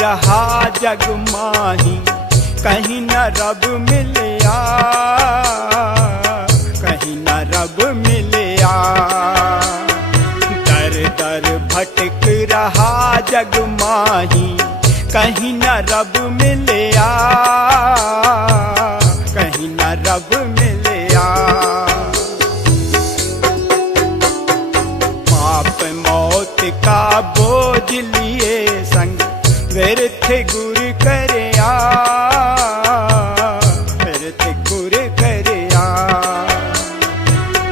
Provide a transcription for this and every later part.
रहा जग माही, कहीं न रब मिलया, कहीं न रब मिलया। दर दर भटक रहा जग माही, कहीं न रब मिलया, कहीं न रब मिलया। पाप मौत का बोझ लिए संग व्यर्थ गुर करया, व्यर्थ गुर करया।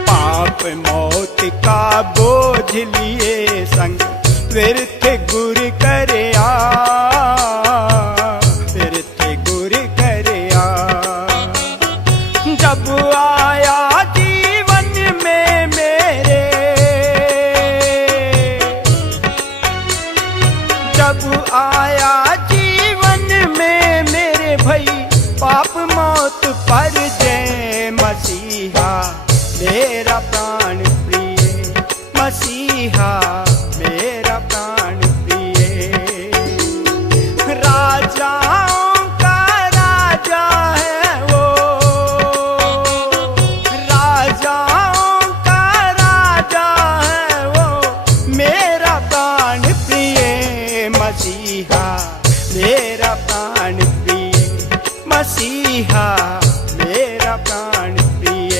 पाप मौत का बोझ लिए संग व्यर्थ गुर करया, व्यर्थ गुर करया। जब आया जीवन में मेरे, जब आया जीवन में मेरे भई पाप मौत पर जय मसीहा मेरा प्राण प्रिय, मसीहा मेरा प्राण प्रिय। राजाओं का राजा है वो, राजाओं का राजा है वो, मेरा प्राण प्रिय मसीहा, मेरा प्राण प्रिय मसीहा, मेरा प्राण प्रिय।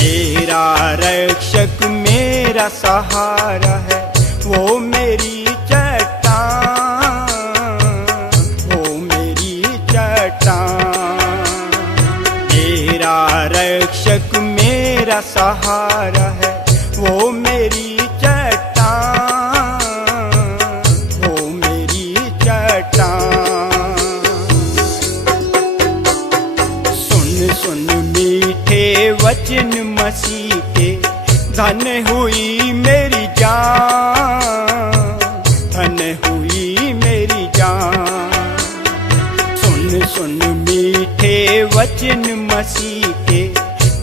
मेरा रक्षक मेरा सहारा है, वो मेरी चट्टान, वो मेरी चट्टान। मेरा रक्षक मेरा सहारा है, वो मेरी चट्टान, वो मेरी चट्टान। सुन सुन मीठे वचन मसीह के, धन हुई मेरी जान, धन हुई मेरी जान। सुन सुन मीठे वचन मसीह के,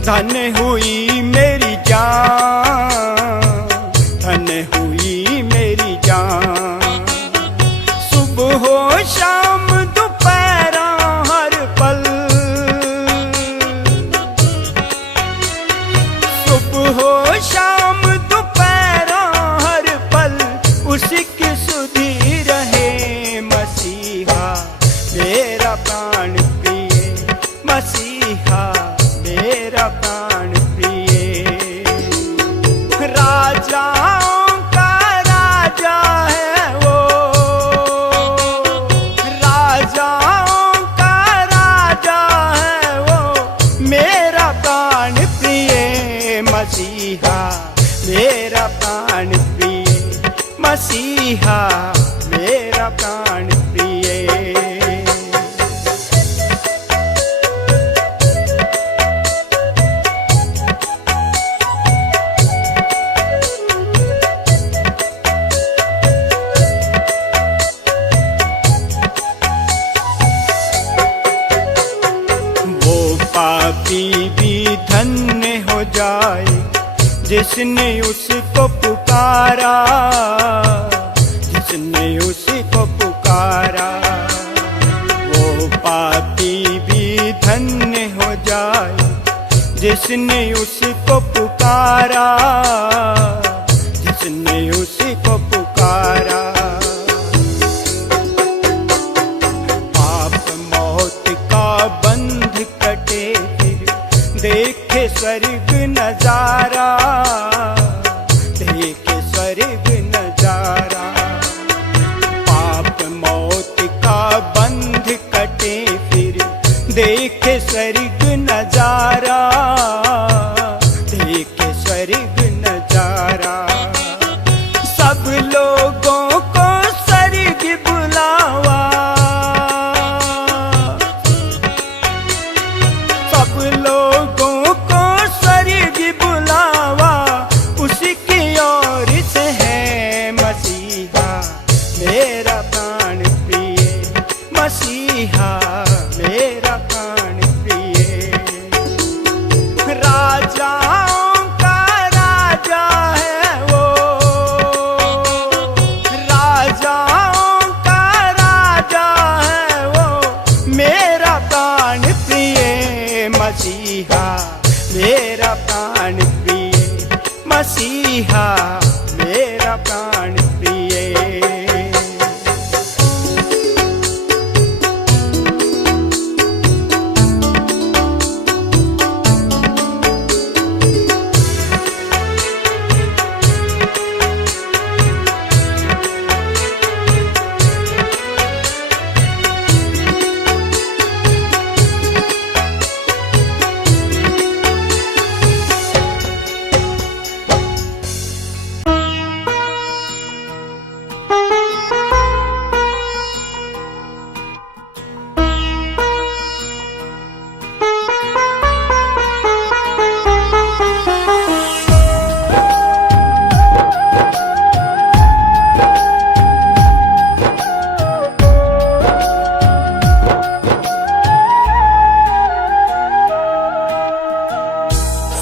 धन हुई मेरी जान, धन हुई मेरी जान। सुबह हो शाम दोपहर हर पल, सुबह हो शाम दोपहर हर पल, उसकी सुधि रहे मसीहा मेरा प्राण प्रिय, मसीहा मेरा प्राण प्रिय। राजाओं का राजा है वो, राजाओं का राजा है वो, मेरा प्राण प्रिय मसीहा, मेरा प्राण प्रिय मसीहा, मेरा प्राण प्रिय। वो पापी भी धन्य हो जाए जिसने उसको पुकारा, जिसने उसको पुकारा। वो पापी भी धन्य हो जाए जिसने उसको पुकारा, जिसने उसको पुकारा। पाप मौत का बंध कटे फिर देखे स्वर्ग नजारा, देखे स्वर्ग नजारा। पाप मौत का बंध कटे फिर देखे स्वर्ग नजारा, देखे स्वर्ग नजारा। सब लोगों को स्वर्ग बुलावा, मसीहा मेरा प्राण प्रिय, मसीहा मेरा प्राण प्रिय।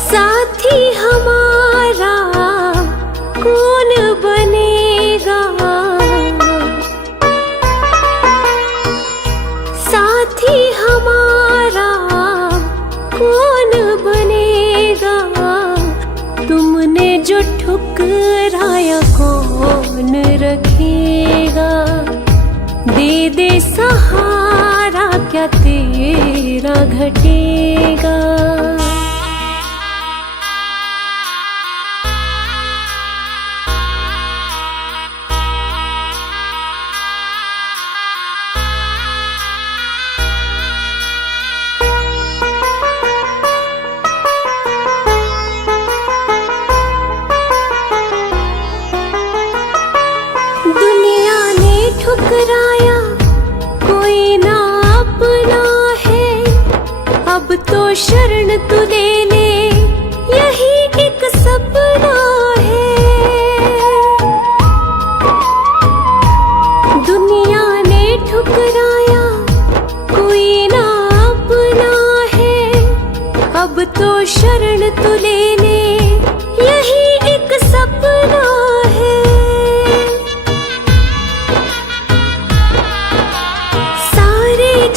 साथी हमारा कौन बनेगा, साथी हमारा कौन बनेगा, तुमने जो ठुकराया कौन रखेगा, दे दे सहारा क्या तेरा घटेगा। दुनिया ने ठुकराया कोई ना अपना है, अब तो शरण तू ले ले यही एक सपना है। दुनिया ने ठुकराया कोई ना अपना है, अब तो शरण तू ले ले यही एक सपना है।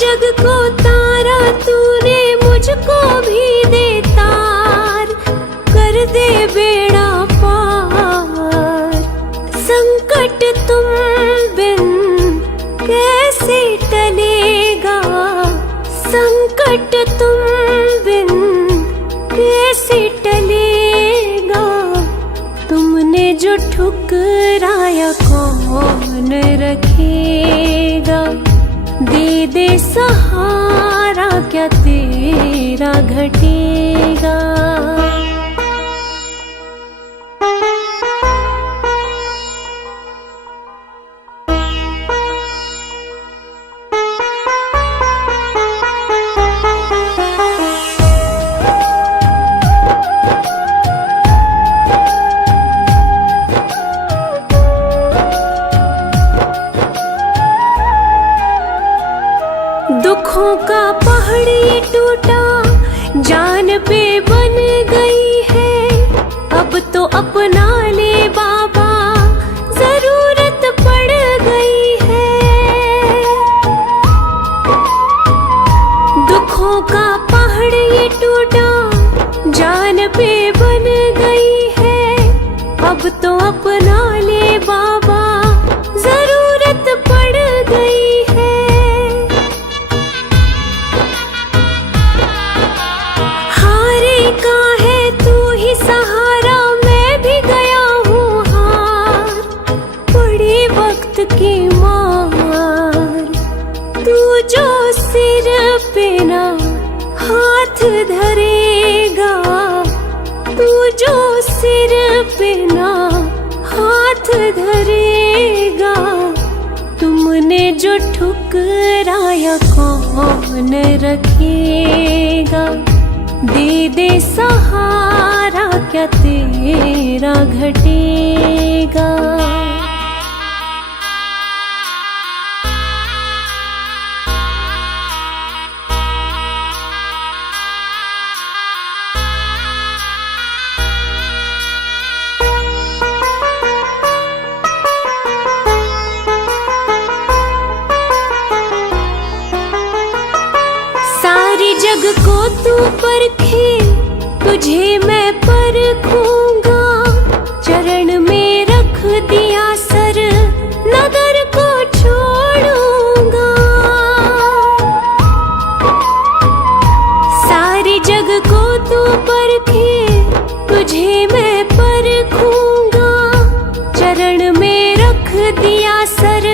जग को तारा तूने मुझको भी दे तार, कर दे बेड़ा पार। संकट तुम बिन कैसे टलेगा, संकट तुम बिन कैसे टलेगा, तुमने जो ठुकराया कौन रखेगा, दे दे सहारा क्या तेरा घटेगा। दुखों का पहाड़ ये टूटा जान पे बन गई है, अब तो अपना ले बाबा जरूरत पड़ गई है। दुखों का पहाड़ ये टूटा जान पे बन गई है, अब तो अपना ले बाबा जरूरत पड़ गई है। का है तू ही सहारा, मैं भी गया हूँ हार, पड़ी वक्त की मार। तू जो सिर पे ना हाथ धरेगा, तू जो सिर पे ना हाथ धरेगा, तुमने जो ठुकराया कौन रखेगा, दे दे सहारा क्या तेरा घटेगा। सारी जग को तू परखे, तुझे मैं परखूंगा। चरण में रख दिया सर, नगर को छोड़ूंगा। सारे जग को तू परखे, तुझे मैं परखूंगा। चरण में रख दिया सर,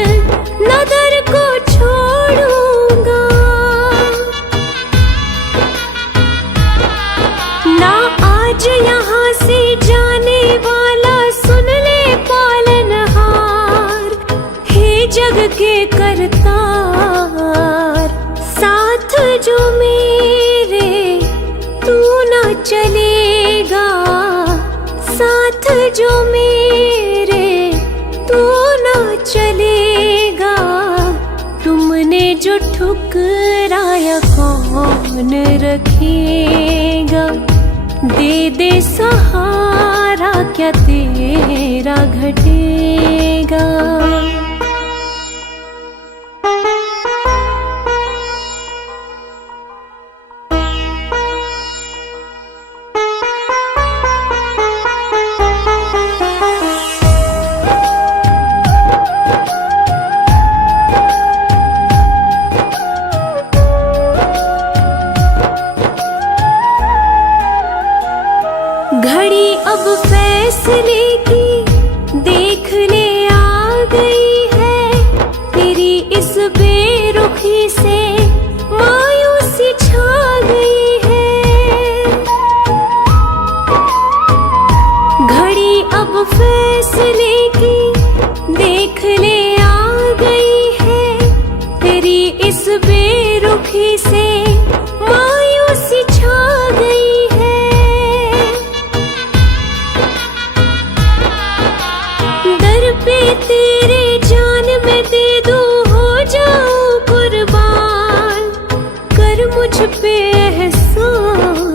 नगर को छोड़ूंगा। ना आज यहाँ से जाने वाला, सुन ले पालनहार। हे जग के करतार, साथ जो मेरे तू ना चलेगा। साथ जो मेरे तू ना चलेगा। तुमने जो ठुकराया कौन रखेगा। दे दे सहारा, क्या तेरा घटेगा। घड़ी अब फैसले की देखने आ गई है। तेरी इस बेरुखी से मायूसी छा गई है। घड़ी अब फैसले की देखने आ गई है। तेरी इस बेरुखी से मायूसी छा गई है। दर पे तेरे जान में दे दूं, हो जाऊं कुर्बान। कर मुझ पे एहसान।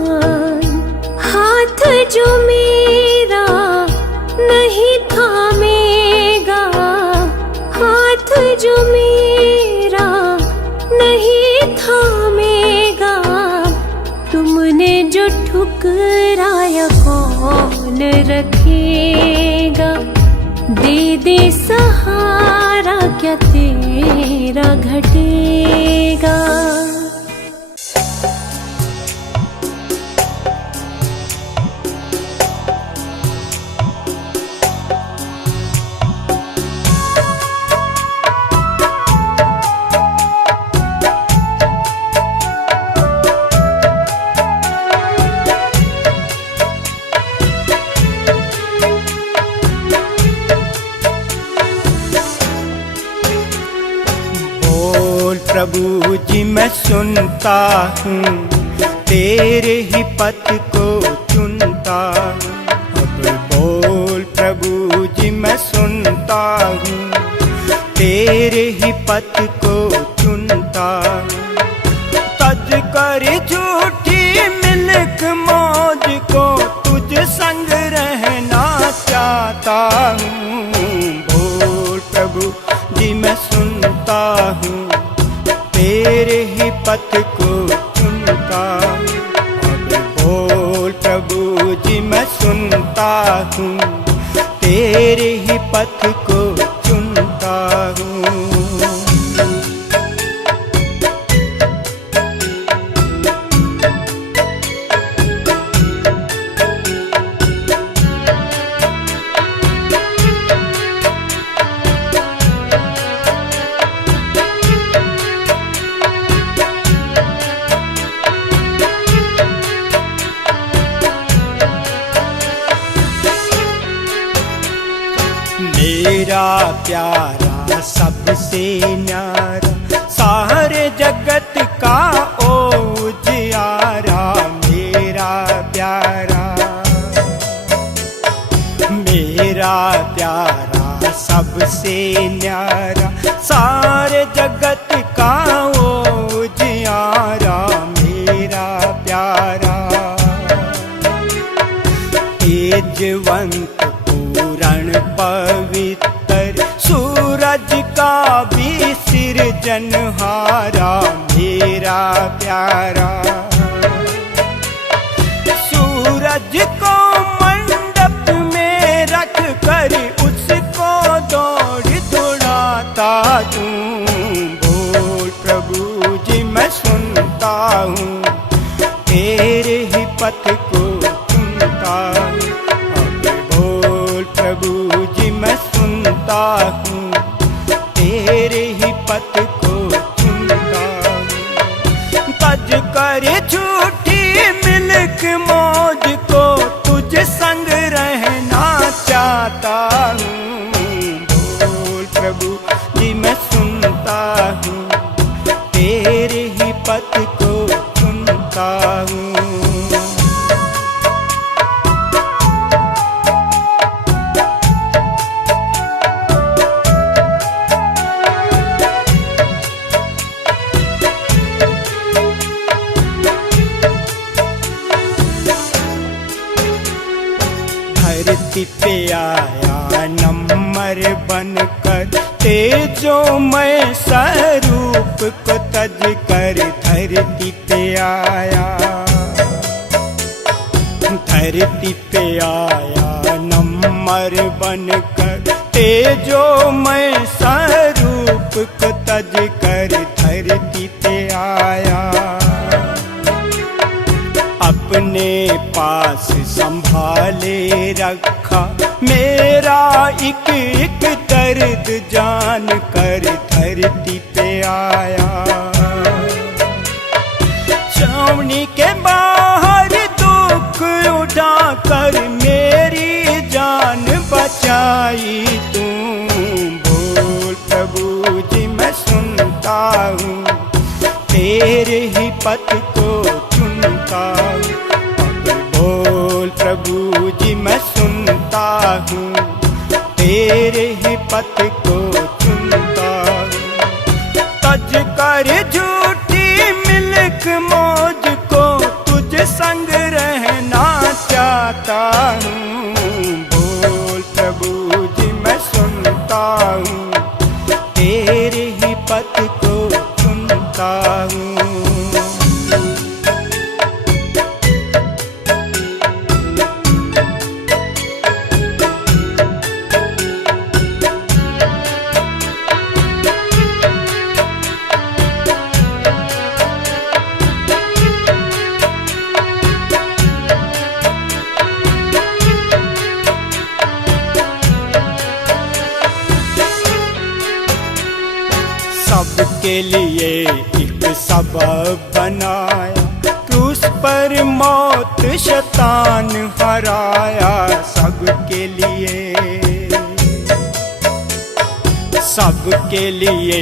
हाथ जो मेरा नहीं थामेगा। हाथ जो मेरा नहीं थामेगा। तुमने जो ठुकराया कौन रखेगा। दे दे सहारा, क्या तेरा घटेगा। प्रभु जी मैं सुनता हूँ, तेरे ही पथ को चुनता हूँ। अब बोल प्रभु जी मैं सुनता हूँ, तेरे ही पथ को चुनता हूँ। तज कर झूठी मिल्क मौज को, तुझ संग रहना चाहता हूँ। बोल प्रभु जी मैं सुनता हूँ, तेरे ही पथ को चुनता हूँ। अब बोल प्रभु जी मैं सुनता हूँ, तेरे ही पथ को चुनता हूँ। मेरा प्यारा सबसे न्यारा, सारे जगत का उजियारा। मेरा प्यारा, मेरा प्यारा सबसे न्यारा, सारे जगत का उजियारा। मेरा प्यारा तेजवंत पूरण पवित्र, सूरज का भी सिरजनहारा। मेरा प्यारा पथ को चुनता हूँ। अब बोल प्रभु जी मैं सुनता हूँ, तेरे ही पथ को चुनता हूँ। तज कर झूठी मिल्क मौज को तुझ संग रहना चाहता हूँ। बोल प्रभु जी मैं सुनता हूँ, तेरे ही पथ को चुनता हूँ। धरती पे आया नम्र बनकर, तेजोमय स्वरूप को तज कर धरती पे आया। धरती पे आया नम्र बनकर, तेजोमय स्वरूप को तज कर धरती पे आया। अपने पास संभाले रखा मेरा एक एक दर्द जान कर धरती पे आया। छावनी के बाहर दुख उठा कर मेरी जान बचाई तू। बोल प्रभु जी मैं सुनता हूँ, तेरे ही पथ को चुनता हूँ। बोल प्रभु जी मैं सुनता हूँ, तेरे ही पथ को चुनता हूँ। तज कर झूठी मिल्क मौज को तुझ संग रहना चाहता हूँ। बोल प्रभु जी मैं सुनता हूँ, तेरे ही पथ को चुनता हूँ। सबके लिए एक सबब बनाया, क्रूस पर मौत शैतान हराया। सबके लिए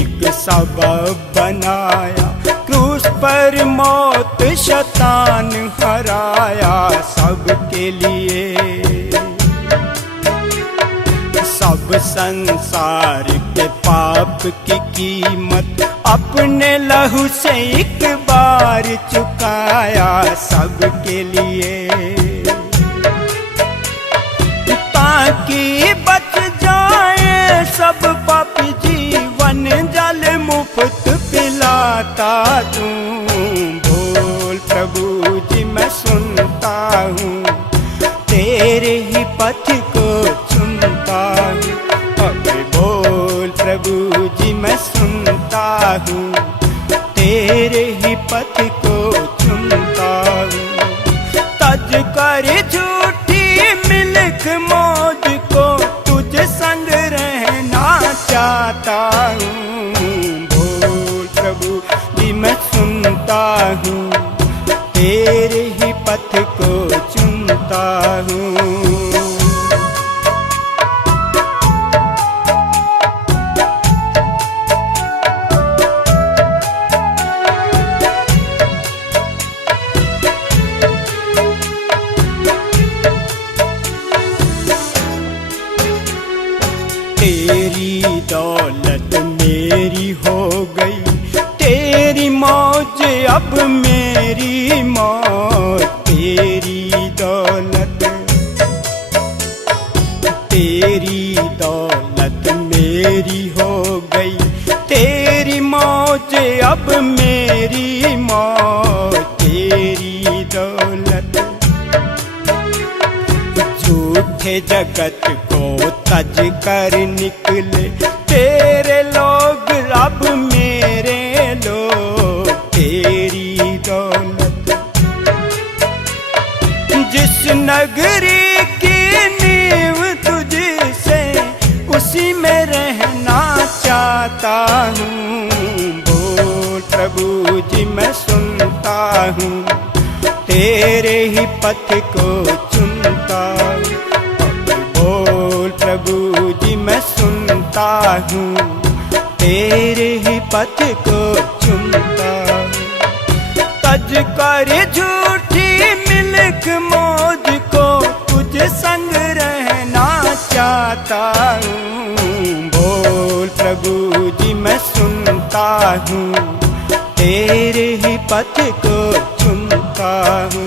एक सबब बनाया, क्रूस पर मौत शैतान हराया। सबके लिए सब संसार के पाप की कीमत अपने लहू से एक बार चुकाया। सबके लिए ताकि बच जाए सब पापी जीवन जल मुफ्त पिलाता तू। बोल प्रभु जी मैं सुनता हूँ, तेरे ही पथ को चुनता हूँ। अब बोल प्रभु जी मैं सुनता हूँ, तेरे ही पथ को चुनता हूँ। तज कर झूठी मिल्क मौज को तुझ संग रहना चाहता हूँ। बोल प्रभु जी मैं सुनता हूँ, तेरे ही पथ को चुनता हूँ। तेरी दौलत मेरी हो गई, तेरी मौज अब मेरी मौत। तेरी दौलत मेरी हो गई, तेरी मौज अब मेरी मौत। तेरी दौलत झूठे जगत को तज कर निकले तेरे लोग अब मेरे लोग। तेरी दौलत नगरी की नींव तुझसे उसी में रहना चाहता हूँ। बोल प्रभु जी मैं सुनता हूँ, तेरे ही पथ को चुनता हूँ। बोल प्रभु जी मैं सुनता हूँ, तेरे ही पथ को चुनता हूँ। तज कर झूठी मिल्क मौज को तुझ संग रहना चाहता हूँ। बोल प्रभु जी मैं सुनता हूँ, तेरे ही पथ को चुनता हूँ।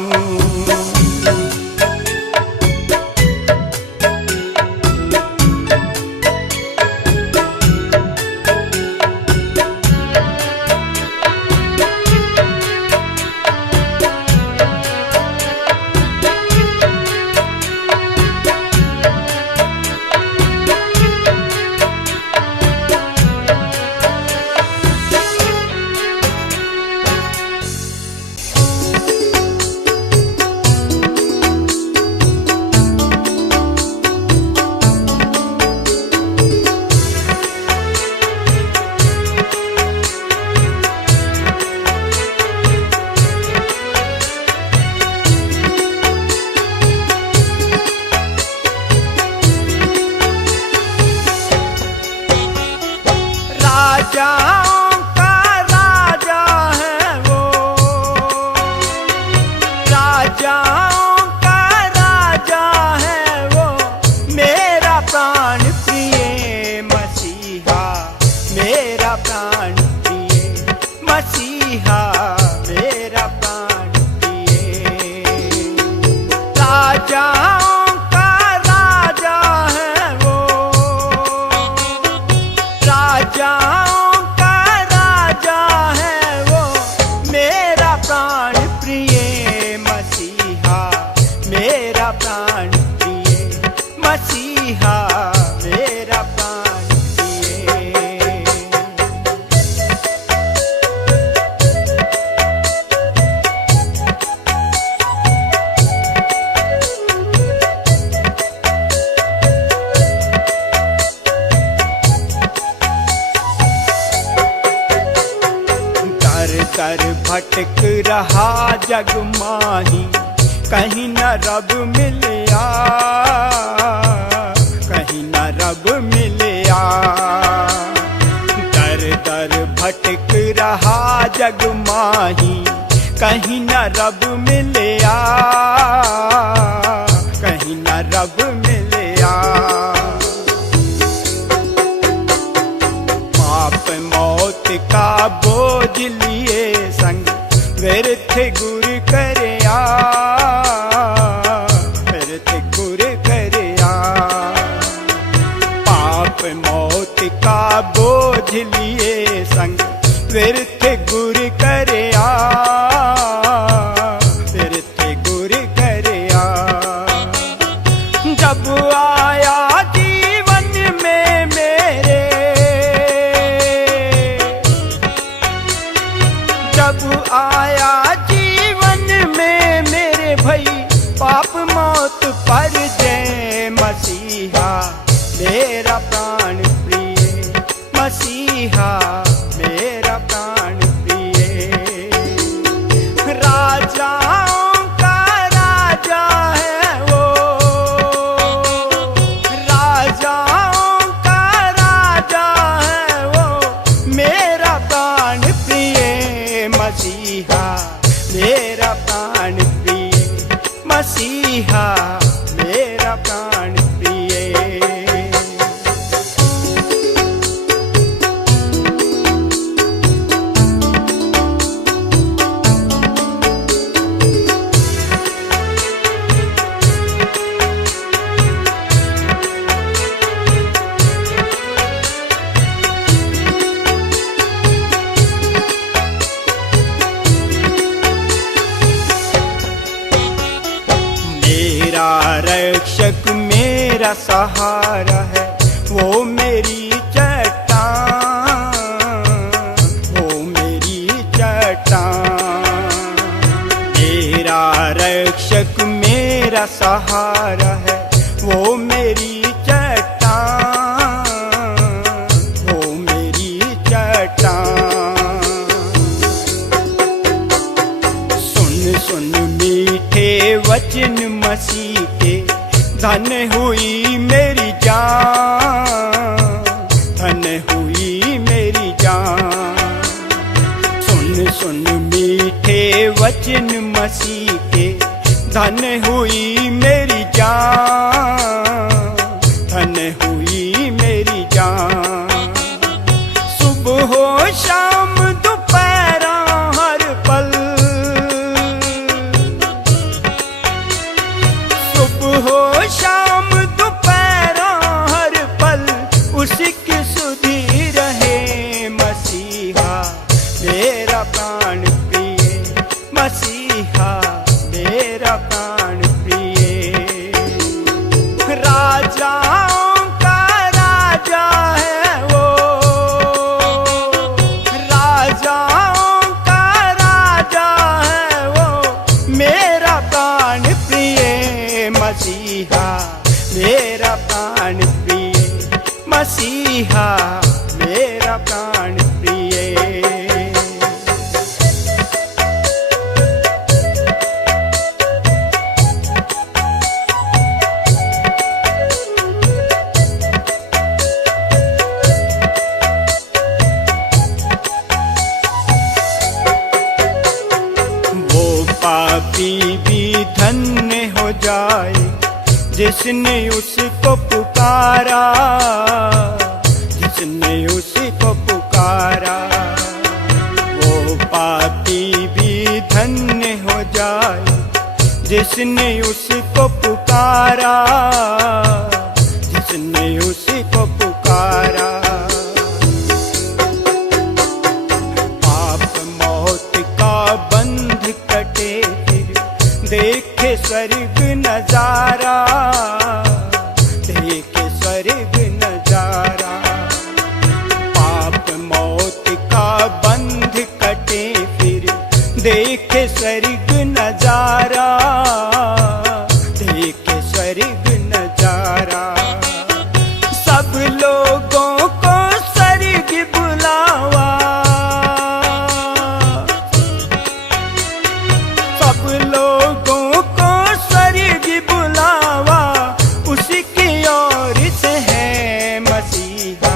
राजाओं का राजा है वो, राजाओं का राजा है वो, मेरा प्राण प्रिय मसीहा, मेरा प्राण प्रिय मसीहा, मेरा प्राण प्रिय। राजाओं का राजा है वो, राजाओं मसीहा, मेरा प्राण प्रिय। दर दर भटक रहा जग माही, कहीं न रब मिलिया, कहीं न रब मिलिया। दर दर भटक रहा जग माही, कहीं न रब मिलिया, कहीं न रब मिलिया। पाप मौत का बोझ लिए संग व्यर्थ गुर करया, का बोझ लिए संग व्यर्थ गुर करया, व्यर्थ गुर करया। जब आया जीवन में मेरे, जब आया जीवन में मेरे भई पाप मौत पर जय मसीहा, मेरा प्राण मसीहा, मेरा प्राण प्रिय। राजाओं का राजा है वो, राजाओं का राजा है वो, मेरा प्राण प्रिय मसीहा, मेरा प्राण प्रिय मसीहा, मेरा प्राण प्रिय। रक्षक मेरा सहारा है, वो मेरी चट्टान, वो मेरी चट्टान। मेरा रक्षक मेरा मेरा सहारा है, वो मेरी चट्टान, वो मेरी चट्टान। सुन सुन मीठे वचन मसीह के, धन हुई मेरी जान, धन हुई मेरी जान। सुन सुन मीठे वचन मसीह के, धन हुई मेरी जान, धन हुई मेरी जान। सुबह हो शाम दोपहरा हर पल, सुबह हो शाम दोपहरा हर पल, उसकी सुधी रहे मसीहा मेरा प्राण प्रिय, मसीहा मेरा प्राण प्रिय। राजाओं का राजा है वो, राजाओं का राजा है वो, मेरा प्राण प्रिय मसीहा मेरा प्राण प्रिय, मसीहा मेरा प्राण प्रिय। पापी भी धन्य हो जाए जिसने उसको पुकारा, जिसने उसको पुकारा। वो पापी भी धन्य हो जाए जिसने उसको पुकारा, जिसने उसको पुकारा। पाप मौत का बंध कटे फिर देखे स्वर्ग नजारा, देखे स्वर्ग नजारा। पाप मौत का बंध कटे फिर देखे स्वर्ग नजारा, देखे स्वर्ग नजारा। सब लोगों को स्वर्ग बुलावा, सब लोगों को स्वर्ग बुलावा, उसकी ओर से है मसीहा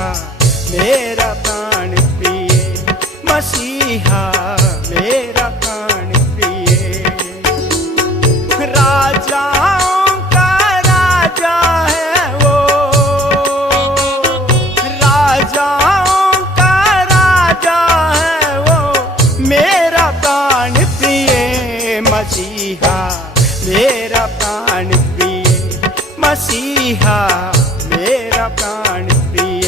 मेरा प्राण प्रिय, मसीहा मेरा प्राण प्रिय। राजाओं का राजा है वो, राजाओं का राजा है वो, मेरा प्राण प्रिय मसीहा मेरा प्राण प्रिय, मसीहा मेरा प्राण प्रिय।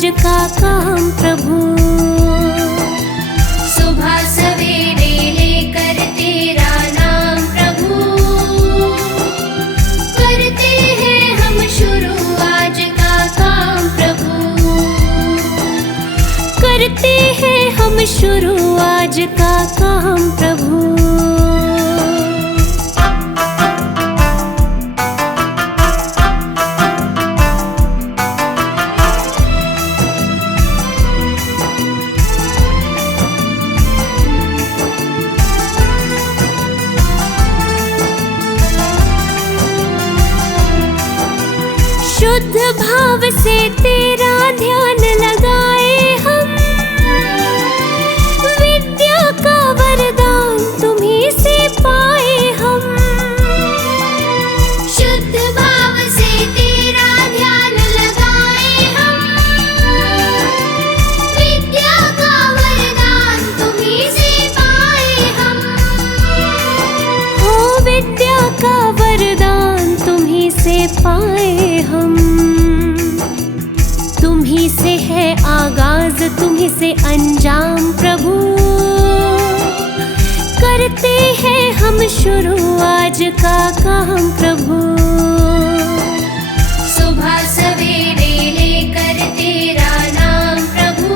आज का काम प्रभु। सुबह सवेरे लेकर तेरा नाम प्रभु, करते हैं हम शुरू आज का काम प्रभु। करते हैं हम शुरू आज का काम प्रभु। शुद्ध भाव से तेरा ध्यान लगाए हम, विद्या का वरदान तुम्हीं से पाए हम। शुद्ध भाव से तेरा ध्यान लगाए हम, विद्या का वरदान तुम्हीं से पाए हम। हो विद्या का वरदान तुम्हीं से पाए हम। तुम्हीं से है आगाज, तुम्हीं से अंजाम प्रभु। करते हैं हम शुरू आज का काम प्रभु। सुबह सवेरे लेकर तेरा नाम प्रभु,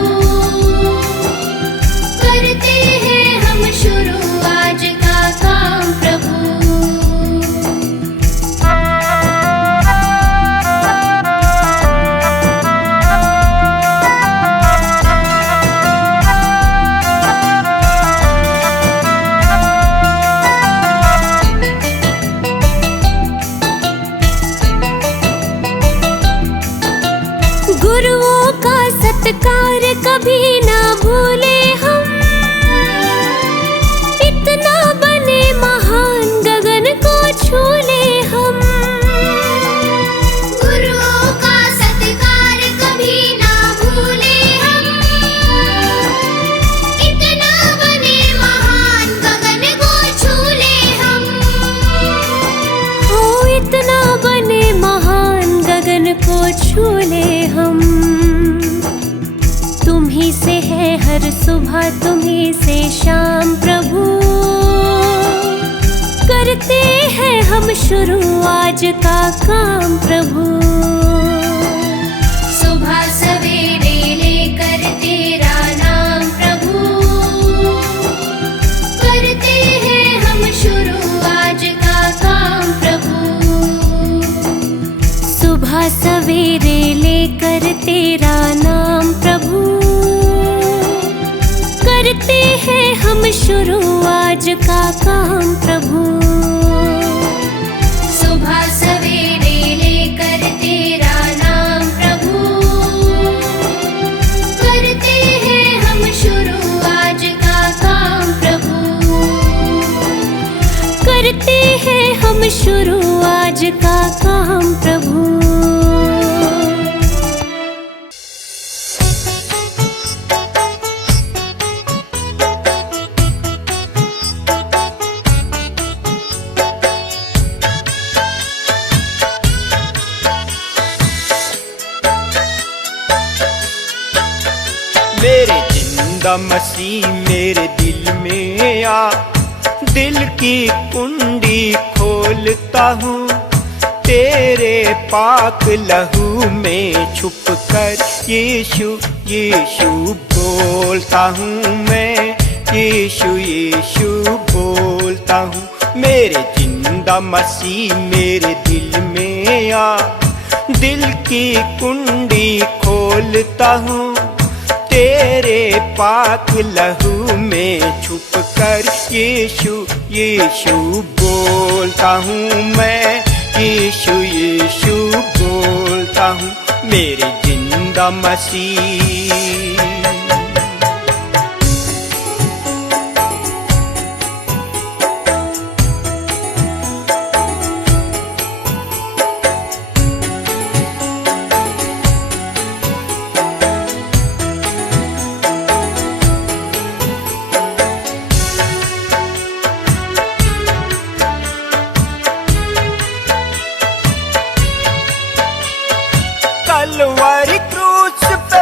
करते हैं हम शुरू आज का काम प्रभु। गुरुओं का सत्कार कभी ना भूले हम, इतना बने महान गगन को छू ले हम। गुरुओं का सत्कार कभी ना भूले हम, इतना बने महान गगन को छू ले हम। हो इतना बने महान गगन को छू ले हम। तुम्हीं से है हर सुबह, तुम्हीं से शाम प्रभु। करते हैं हम शुरू आज का काम प्रभु। सुबह सवेरे लेकर तेरा नाम प्रभु, करते हैं हम शुरू आज का काम प्रभु। सुबह सवेरे लेकर तेरा नाम प्रभु, करते हैं हम शुरू आज का काम प्रभु। सुबह सवेरे लेकर तेरा नाम प्रभु, करते हैं हम शुरू आज का काम प्रभु। करते हैं हम शुरू आज का काम प्रभु। मेरे जिंदा मसीह मेरे दिल में आ, दिल की कुंडी खोलता हूँ। तेरे पाक लहू में छुप कर यीशु यीशु बोलता हूँ मैं, यीशु यीशु बोलता हूँ। मेरे जिंदा मसीह मेरे दिल में आ, दिल की कुंडी खोलता हूँ। तेरे पाक लहू में छुप कर यीशु यीशु बोलता हूँ मैं, यीशु यीशु बोलता हूँ। मेरे जिंदा मसीह कलवरी क्रूस पे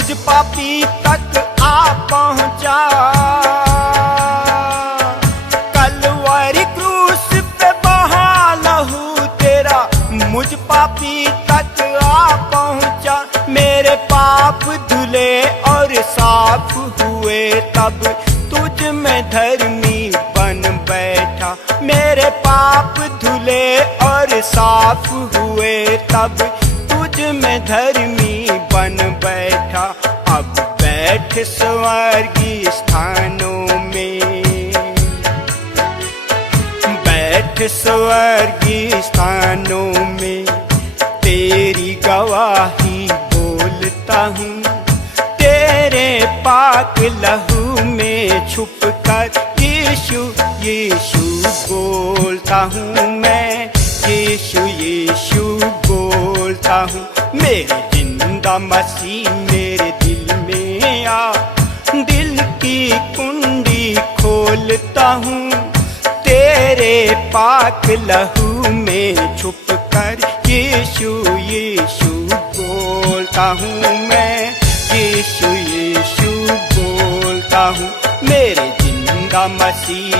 मुझ पापी तक आ पहुंचा। कलवरी क्रूस पे बहा लहू तेरा, मुझ पापी तक आ पहुंचा। मेरे पाप धुले और साफ हुए, तब तुझ में धर्मी बन बैठा। मेरे पाप धुले और साफ हुए, तब तुझ में धर्मी बन बैठा। अब बैठ स्वर्गीय स्थानों में, बैठ स्वर्गीय स्थानों में, तेरी गवाही बोलता हूँ। तेरे पाक लहू में छुप कर यीशु यीशु बोलता हूँ मैं, यीशु यीशु बोलता हूँ। मेरे जिंदा मसीह मेरे दिल में आ, दिल की कुंडी खोलता हूँ। तेरे पाक लहू में छुप कर यीशु यीशु बोलता हूँ मैं, यीशु यीशु बोलता हूँ। मेरे जिंदा मसीह।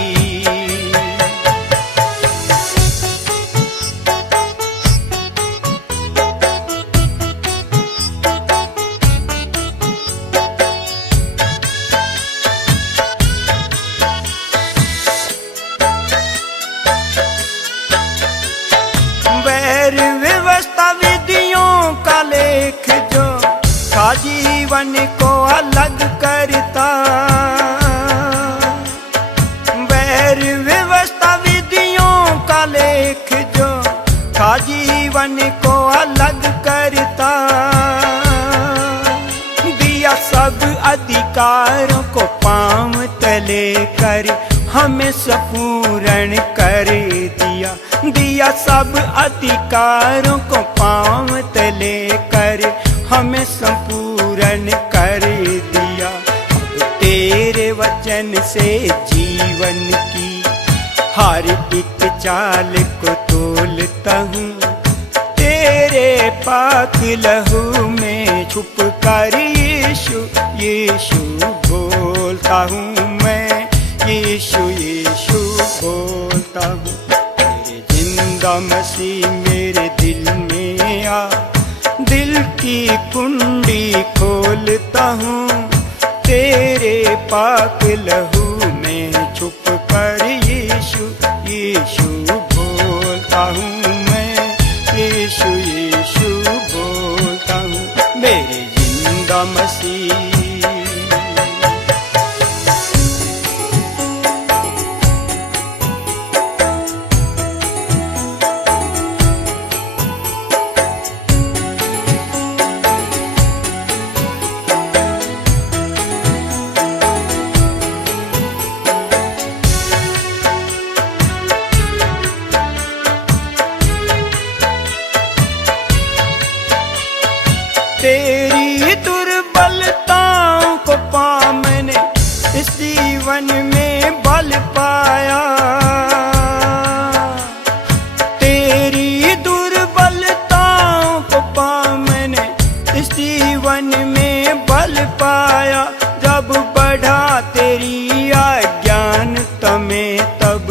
वैर व्यवस्था विधियों का लेख जो था जीवन को अलग करता। वैर व्यवस्था विधियों का लेख जो था जीवन को अलग करता। दिया सब अधिकारों को पांव तले कर हमें संपूर्ण कर दिया। दिया सब अधिकारों को पांव तले कर हमें संपूर्ण कर दिया। अब तेरे वचन से जीवन की हर एक चाल को तोलता हूँ। तेरे पाक लहू में छुप कर यीशु यीशु बोलता हूँ मैं, यीशु यीशु बोलता हूँ। तेरे जिंदा मसीह मेरे दिल में आ, दिल की कुंडी खोलता हूँ। तेरे पाक लहू में छुप कर यीशु यीशु बोलता हूँ मैं, यीशु यीशु बोलता हूँ। मेरे जिंदा मसीह। तेरी दुर्बलताओं को पा मैंने इस जीवन में बल पाया। तेरी दुर्बलताओं को पा मैंने इस जीवन में बल पाया। जब बढ़ा तेरी अज्ञानता में, तब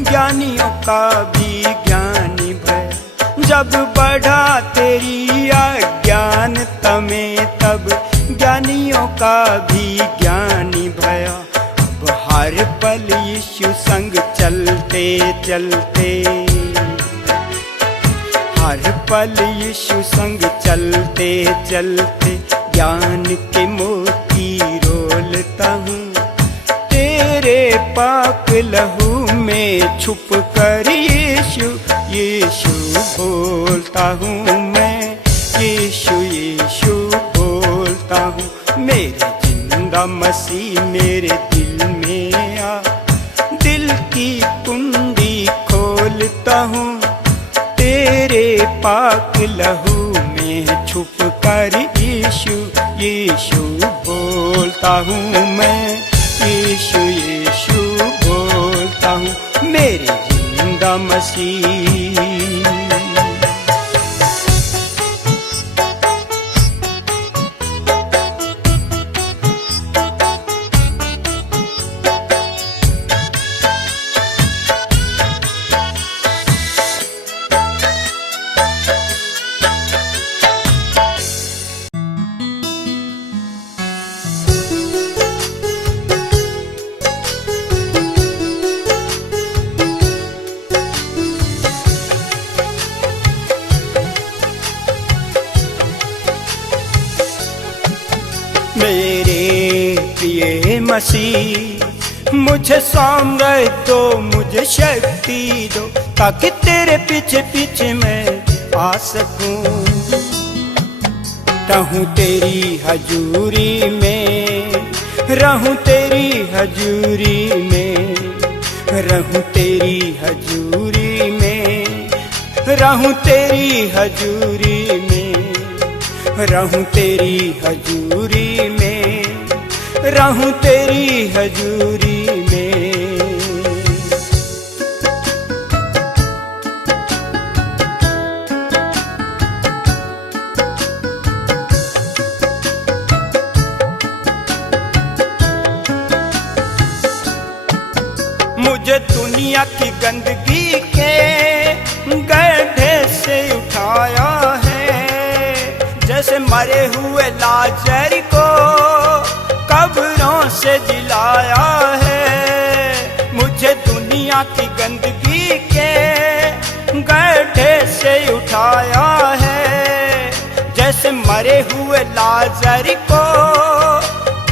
ज्ञानियों का भी ज्ञानी भय। जब बढ़ा तेरी अज्ञानता में, तब ज्ञानियों का भी ज्ञानी भया। अब हर पल यीशु संग चलते चलते, हर पल यीशु संग चलते चलते, ज्ञान के मोती रोलता हूँ। तेरे पाक लहू में छुप कर यीशु यीशु बोलता हूँ मैं, यीशु यीशु बोलता हूँ। मेरे जिंदा मसीह मेरे दिल में आ, दिल की कुंडी खोलता हूँ। तेरे पाक लहू में छुप कर यीशु यीशु बोलता हूँ मैं, यीशु यीशु बोलता हूँ। मेरे जिंदा मसीह। मेरे प्रिय मसीह, मुझे सामर्थ दो, मुझे शक्ति दो, ताकि तेरे पीछे पीछे मैं आ सकूं। रहूं तेरी हजूरी में, रहूं तेरी हजूरी में, रहूं तेरी हजूरी में, रहूं तेरी हजूरी में, रहूं तेरी हजूरी में, रहूं तेरी हजूरी में। मुझे दुनिया की गंदगी के गड्ढे से उठाया है, जैसे मरे हुए लाजर को कब्रों से जिलाया है। मुझे दुनिया की गंदगी के गड्ढे से उठाया है, जैसे मरे हुए लाजर को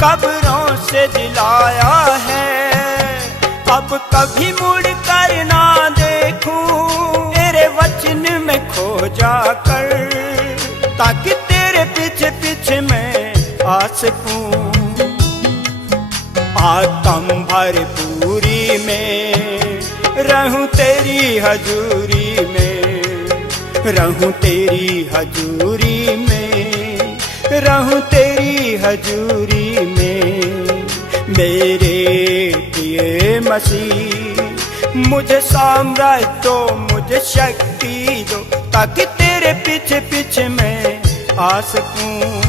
कब्रों से जिलाया है। अब कभी मुड़ कर ना देखूं तेरे वचन में खो जाकर, ताकि तेरे पीछे पीछे मैं आ सकूं। आत्म भरपूरी में रहूं तेरी हजूरी में, रहूं तेरी हजूरी में, रहूं तेरी हजूरी में। मेरे प्रिय मसीह, मुझे सामर्थ दो, मुझे शक्ति दो, ताकि तेरे पीछे पीछे मैं आ सकूं।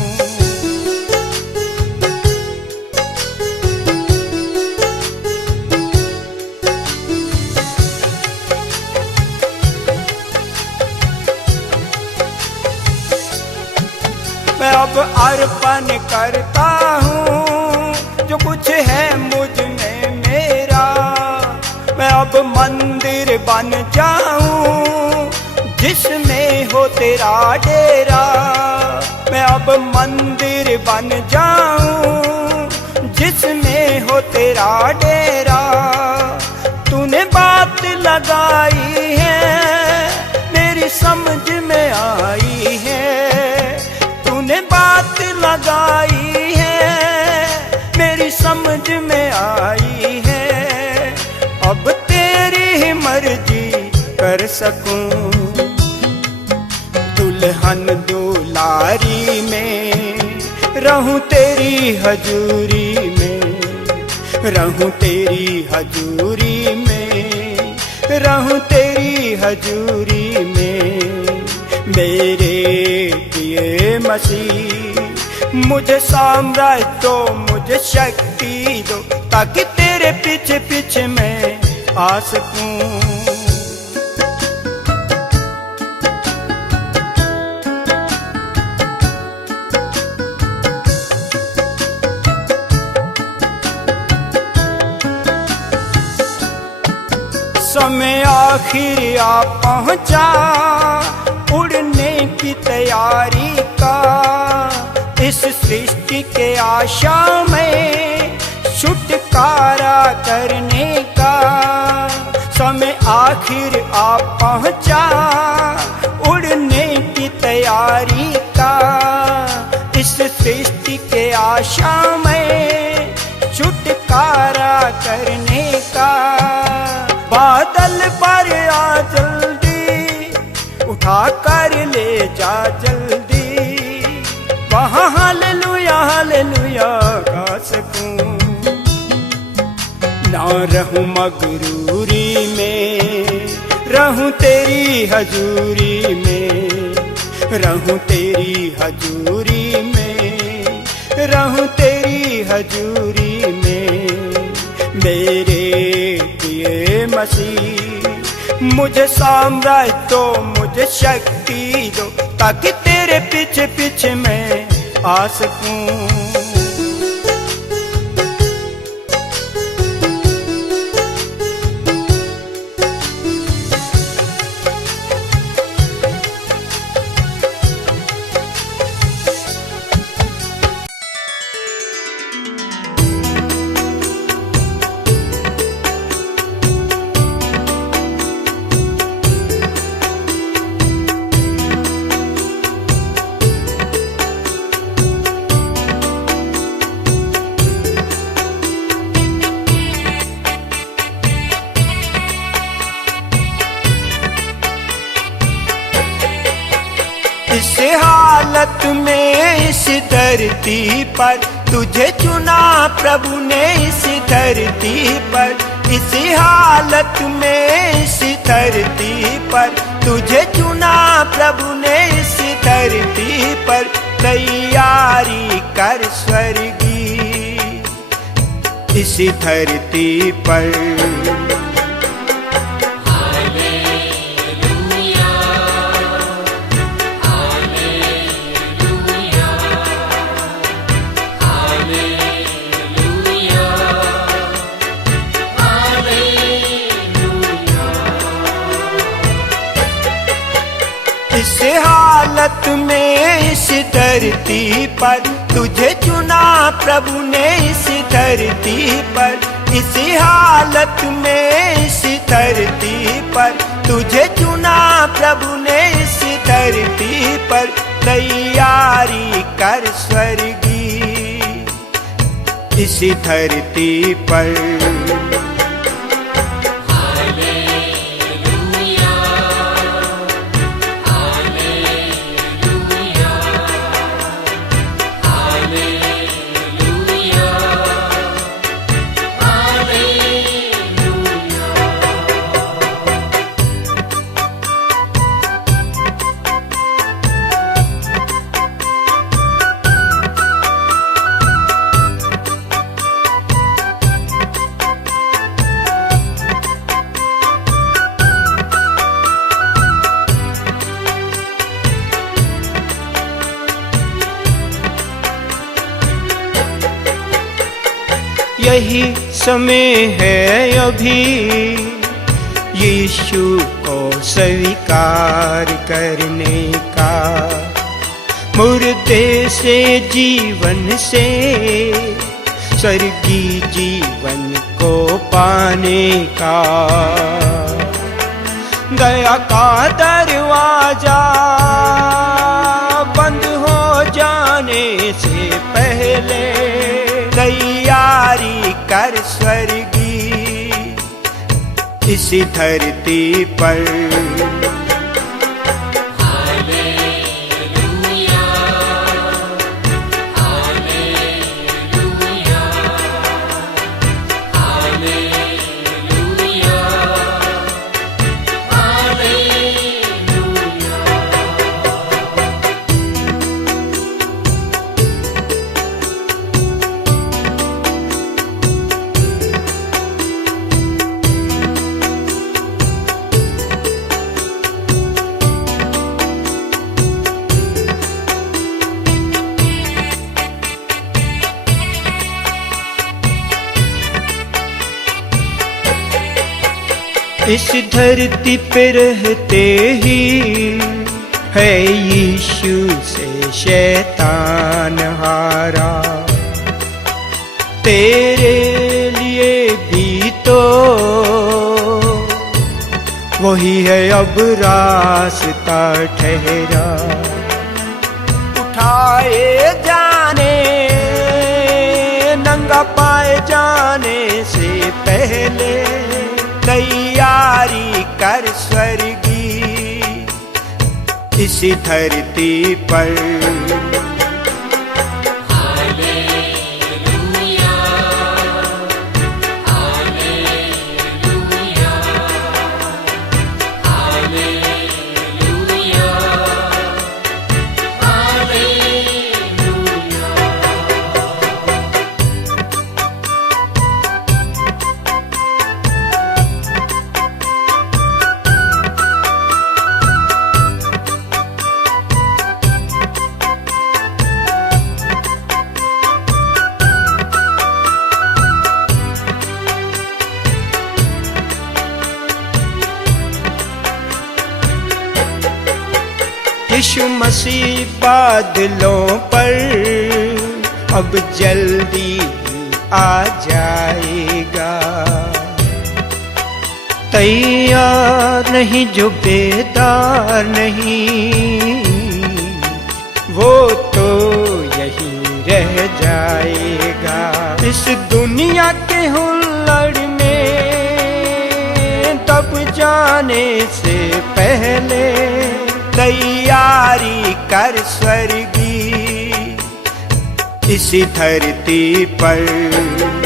मैं अब अर्पण करता हूँ जो कुछ है मुझ में मेरा। मैं अब मंदिर बन जाऊं जिसमें हो तेरा डेरा। मैं अब मंदिर बन जाऊं जिसमें हो तेरा डेरा। तूने बात लगाई है मेरी समझ में आई है, तूने बात लगाई है मेरी समझ में आई है। अब तेरी ही मर्जी कर सकूं। दुल्हन दुलारी में रहूं तेरी हजूरी में, रहूं तेरी हजूरी में, रहूं तेरी हजूरी में। मेरे प्रिय मसीह, मुझे सामर्थ दो, मुझे शक्ति दो, ताकि तेरे पीछे पीछे मैं आ सकूं। समय आखिर आ पहुंचा उड़ने की तैयारी का। इस सृष्टि के आशा में छुटकारा करने का। समय आखिर आ पहुंचा उड़ने की तैयारी का। इस सृष्टि के आशा में छुटकारा करने का। बादल पर आ जल्दी, उठा कर ले जा जल्दी, वहाँ हालेलुया हालेलुया गा सकूं। ना रहूं मगरूरी में, रहूं तेरी हजूरी में, रहूं तेरी हजूरी में, रहूं तेरी हजूरी में। मेरे प्रिय मसीह, मुझे सामर्थ दो, मुझे शक्ति दो, ताकि तेरे पीछे पीछे मैं आ सकूं। में इस धरती पर, तुझे चुना प्रभु ने इस धरती पर। इस हालत में इस धरती पर, तुझे चुना प्रभु ने इस धरती पर। तैयारी कर स्वर्गी इस धरती पर। इस हालत में इस धरती पर, तुझे चुना प्रभु ने इस धरती पर। इस हालत में इस धरती पर, तुझे चुना प्रभु ने इस धरती पर। तैयारी कर स्वर्गी इस धरती पर। यही समय है अभी यीशु को स्वीकार करने का, मुर्दे से जीवन से स्वर्गीय जीवन को पाने का। दया का दरवाजा बंद हो जाने से पहले तैयारी कर स्वर्गी इस धरती पर। इस धरती पे रहते ही है यीशु से शैतान हारा। तेरे लिए भी तो वही है अब रास्ता ठहरा। उठाए जाने नंगा पाए जाने से पहले तैयारी कर स्वर्गी इस धरती पर। यीशु मसीह बादलों पर अब जल्दी आ जाएगा। तैयार नहीं जो बेदार नहीं, वो तो यहीं रह जाएगा। इस दुनिया के हुल्लड़ में दब जाने से पहले तैयारी कर स्वर्गी इस धरती पर।